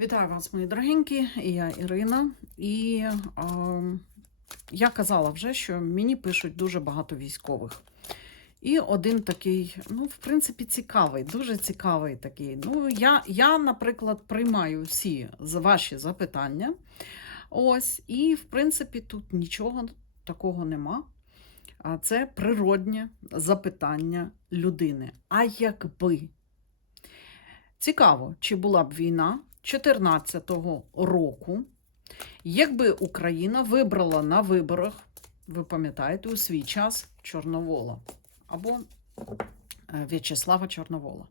Вітаю вас, мої дорогенькі, я Ірина. І е, я казала вже, що мені пишуть дуже багато військових. І один такий, ну, в принципі, цікавий, дуже цікавий такий. Ну, я, я наприклад, приймаю всі ваші запитання. Ось, і, в принципі, тут нічого такого нема. А це природнє запитання людини. А якби? Цікаво, чи була б війна 14-го року, якби Україна вибрала на виборах, ви пам'ятаєте, у свій час Чорновола або е, В'ячеслава Чорновола.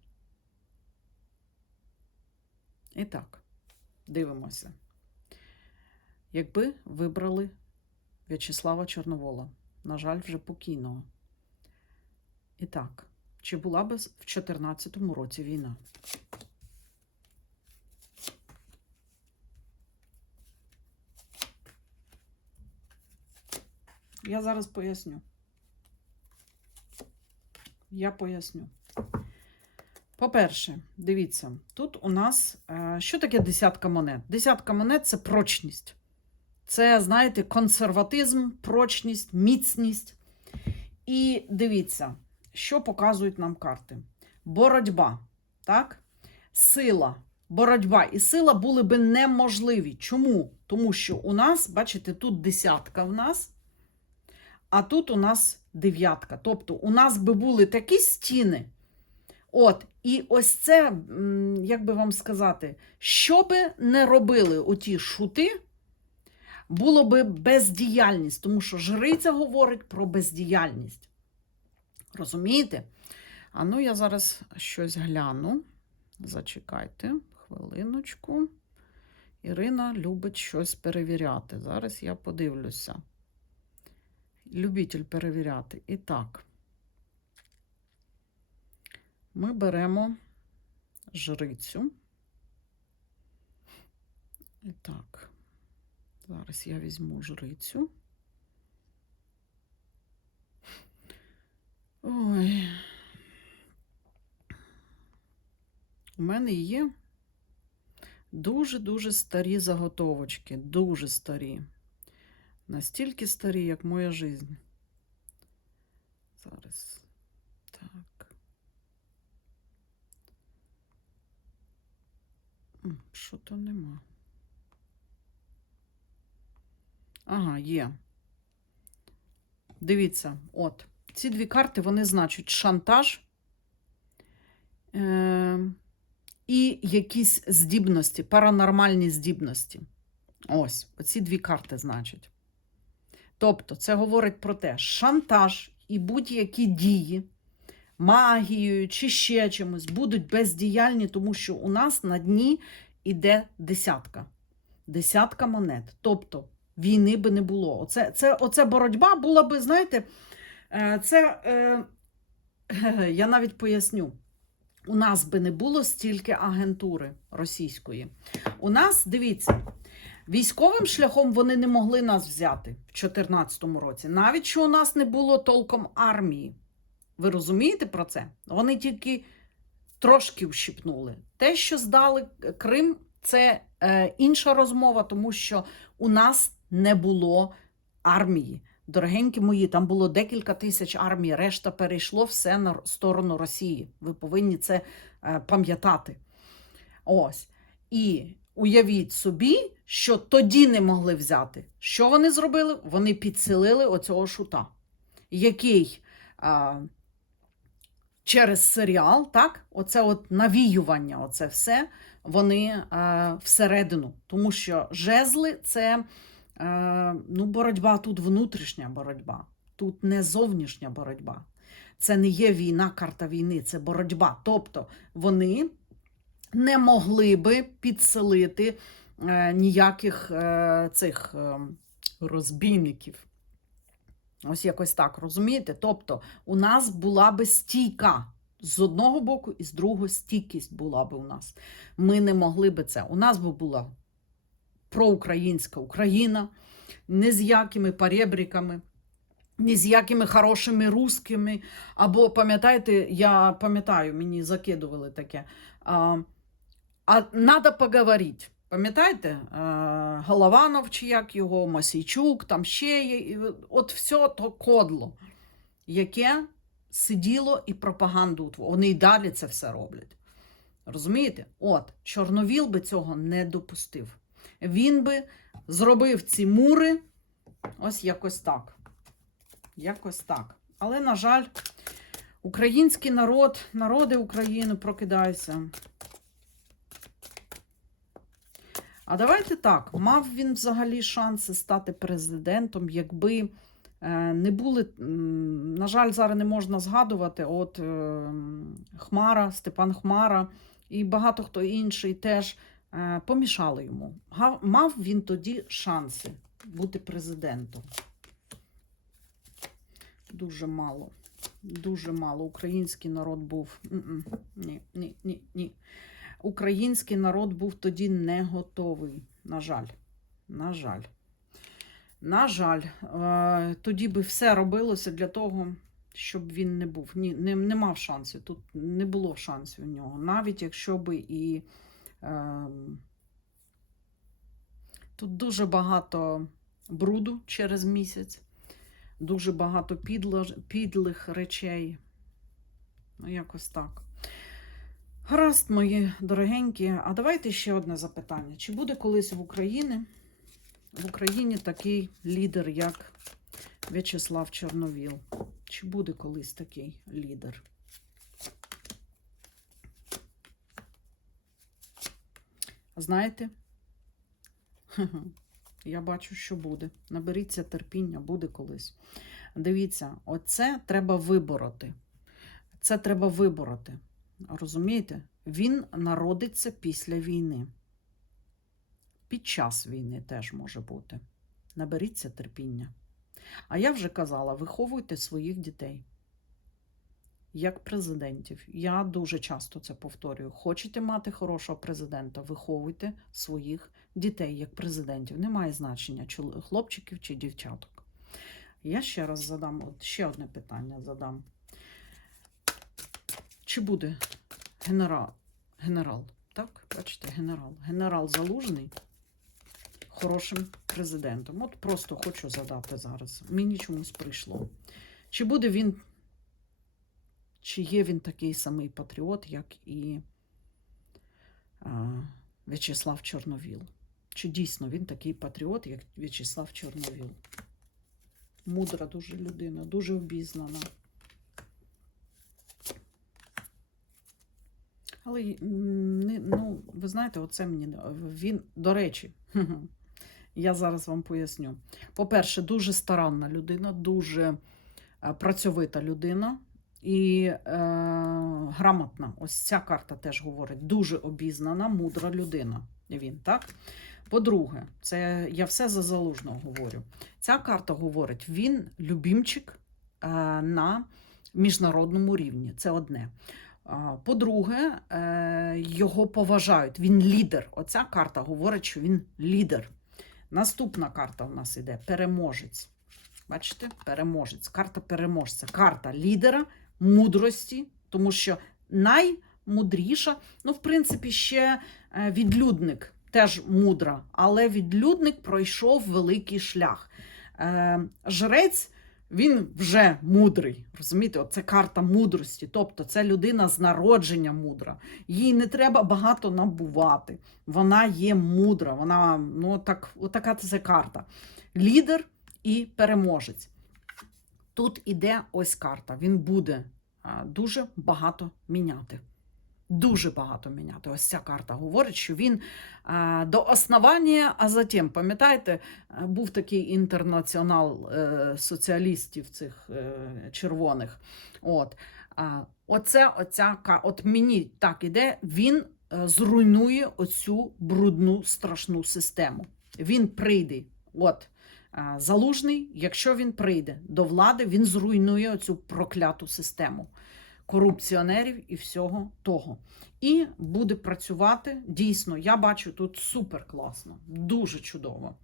І так, дивимося. Якби вибрали В'ячеслава Чорновола, на жаль, вже покійного. І так, чи була б в 2014 році війна? Я зараз поясню. Я поясню. По-перше, дивіться, тут у нас е, що таке десятка монет? Десятка монет це прочність. Це, знаєте, консерватизм, прочність, міцність. І дивіться, що показують нам карти. Боротьба, так? Сила. Боротьба і сила були би неможливі. Чому? Тому що у нас, бачите, тут десятка в нас, а тут у нас дев'ятка. Тобто у нас би були такі стіни. От, і ось це, як би вам сказати, що би не робили оті шути, було би бездіяльність, тому що жриця говорить про бездіяльність. Розумієте? А ну я зараз щось гляну. Зачекайте хвилиночку. Ірина любить щось перевіряти. Зараз я подивлюся. Любитель перевіряти. І так. Ми беремо жрицю. І так. Зараз я візьму жрицю. Ой. У мене є дуже-дуже старі заготовочки. Дуже старі. Настільки старі, як моя жизнь. Зараз. Так. Що то нема? Ага, є. Дивіться, от. Ці дві карти вони значать шантаж е- і якісь здібності, паранормальні здібності. Ось, оці дві карти значать. Тобто, це говорить про те, шантаж і будь-які дії магією чи ще чимось будуть бездіяльні, тому що у нас на дні іде десятка. Десятка монет. Тобто війни би не було. Оце, це, оце боротьба була би, знаєте, е, це е, я навіть поясню. У нас би не було стільки агентури російської. У нас, дивіться, військовим шляхом вони не могли нас взяти в 2014 році. Навіть що у нас не було толком армії. Ви розумієте про це? Вони тільки трошки вщипнули. Те, що здали Крим, це е, інша розмова, тому що у нас не було армії. Дорогенькі мої, там було декілька тисяч армій, решта перейшло все на сторону Росії. Ви повинні це е, пам'ятати. Ось. І уявіть собі, що тоді не могли взяти. Що вони зробили? Вони підсилили оцього шута, який а, через серіал, так, оце от навіювання, оце все, вони а, всередину. Тому що жезли це е, ну, боротьба тут внутрішня боротьба, тут не зовнішня боротьба. Це не є війна, карта війни, це боротьба. Тобто вони не могли би підсилити е, ніяких е, цих е, розбійників. Ось якось так, розумієте? Тобто, у нас була би стійка з одного боку, і з другого стійкість була би у нас. Ми не могли би це. У нас би була проукраїнська Україна, не з якими перебріками, ні з якими хорошими русскими. Або пам'ятаєте, я пам'ятаю, мені закидували таке. А, а надо поговорити. Пам'ятаєте, Голованов, чи як його, Масійчук, там ще є, от все то кодло, яке сиділо і пропаганду. Вони й далі це все роблять. Розумієте? От, Чорновіл би цього не допустив. Він би зробив ці мури ось якось так. Якось так. Але, на жаль, український народ, народи України прокидаються. А давайте так. Мав він взагалі шанси стати президентом, якби е, не були. На жаль, зараз не можна згадувати. От е, Хмара, Степан Хмара і багато хто інший теж е, помішали йому. Мав він тоді шанси бути президентом. Дуже мало. Дуже мало. Український народ був. Ні, ні, ні, ні. Український народ був тоді не готовий. На жаль. На жаль. На жаль, е, тоді би все робилося для того, щоб він не був. Ні, не, не мав шансів. Тут не було шансів у нього. Навіть якщо би і. Е, тут дуже багато бруду через місяць, дуже багато підлож, підлих речей. Ну, якось так. Гаразд, мої дорогенькі, а давайте ще одне запитання. Чи буде колись в Україні, в Україні такий лідер, як В'ячеслав Чорновіл? Чи буде колись такий лідер? Знаєте? Я бачу, що буде. Наберіться терпіння, буде колись. Дивіться, оце треба вибороти. Це треба вибороти. Розумієте? Він народиться після війни. Під час війни теж може бути. Наберіться терпіння. А я вже казала: виховуйте своїх дітей як президентів. Я дуже часто це повторюю. Хочете мати хорошого президента, виховуйте своїх дітей як президентів. Немає значення, хлопчиків чи дівчаток. Я ще раз задам, ще одне питання задам. Чи буде генерал, генерал, так? Бачите, генерал. Генерал Залужний хорошим президентом. От просто хочу задати зараз. Мені чомусь прийшло. Чи буде він, чи є він такий самий патріот, як і а, В'ячеслав Чорновіл? Чи дійсно він такий патріот, як В'ячеслав Чорновіл? Мудра дуже людина, дуже обізнана. Але ну, ви знаєте, оце мені він, до речі, я зараз вам поясню. По-перше, дуже старанна людина, дуже е, працьовита людина і е, грамотна. Ось ця карта теж говорить. Дуже обізнана, мудра людина. Він, так? По-друге, це я все за залужного говорю. Ця карта говорить, він любімчик е, на міжнародному рівні. Це одне. По-друге, е, його поважають. Він лідер. Оця карта говорить, що він лідер. Наступна карта у нас іде переможець. Бачите? Переможець. Карта переможця. Карта лідера, мудрості, тому що наймудріша, ну, в принципі, ще е, відлюдник теж мудра, але відлюдник пройшов великий шлях. Е, Жрець. Він вже мудрий. Розумієте, це карта мудрості. Тобто це людина з народження мудра. Їй не треба багато набувати. Вона є мудра. Вона ну так, отака це карта. Лідер і переможець. Тут іде ось карта. Він буде дуже багато міняти. Дуже багато міняти. Ось ця карта говорить, що він до основання, а затім, пам'ятаєте, е, був такий інтернаціонал е, соціалістів цих е, червоних. От. Оце, оця, от мені так іде, він зруйнує оцю брудну страшну систему. Він прийде. От. Залужний, якщо він прийде до влади, він зруйнує оцю прокляту систему корупціонерів і всього того. І буде працювати дійсно. Я бачу тут супер класно, дуже чудово.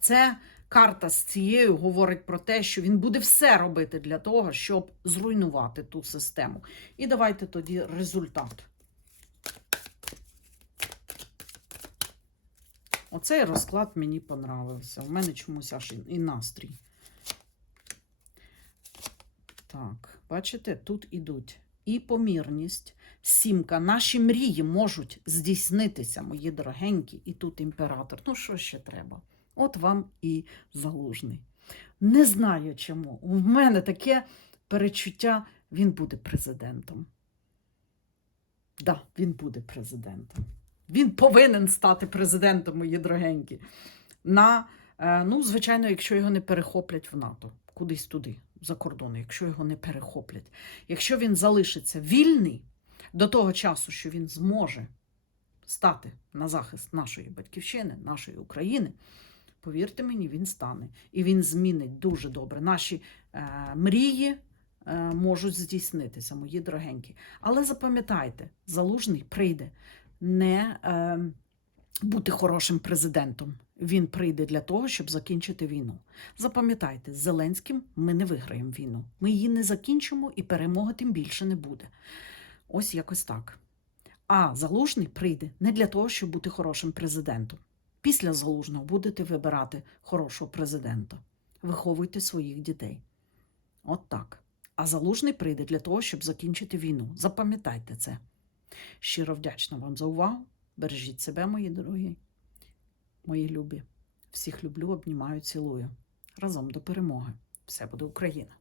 Це карта з цією говорить про те, що він буде все робити для того, щоб зруйнувати ту систему. І давайте тоді результат. Оцей розклад мені понравився. У мене чомусь аж і- настрій. Так, бачите, тут ідуть і помірність, сімка. Наші мрії можуть здійснитися, мої дорогенькі, і тут імператор. Ну, що ще треба? От вам і залужний. Не знаю чому. У мене таке перечуття, він буде президентом. Да, він буде президентом. Він повинен стати президентом, мої дорогенькі. На, е, ну, звичайно, якщо його не перехоплять в НАТО, кудись туди, за кордон, якщо його не перехоплять. Якщо він залишиться вільний до того часу, що він зможе стати на захист нашої батьківщини, нашої України, повірте мені, він стане. І він змінить дуже добре. Наші е, мрії е, можуть здійснитися, мої дорогенькі. Але запам'ятайте, залужний прийде не е, бути хорошим президентом. Він прийде для того, щоб закінчити війну. Запам'ятайте, з Зеленським ми не виграємо війну. Ми її не закінчимо і перемоги тим більше не буде. Ось якось так. А залужний прийде не для того, щоб бути хорошим президентом. Після залужного будете вибирати хорошого президента. Виховуйте своїх дітей. От так. А залужний прийде для того, щоб закінчити війну. Запам'ятайте це. Щиро вдячна вам за увагу. Бережіть себе, мої дорогі, мої любі. Всіх люблю, обнімаю, цілую. Разом до перемоги. Все буде Україна!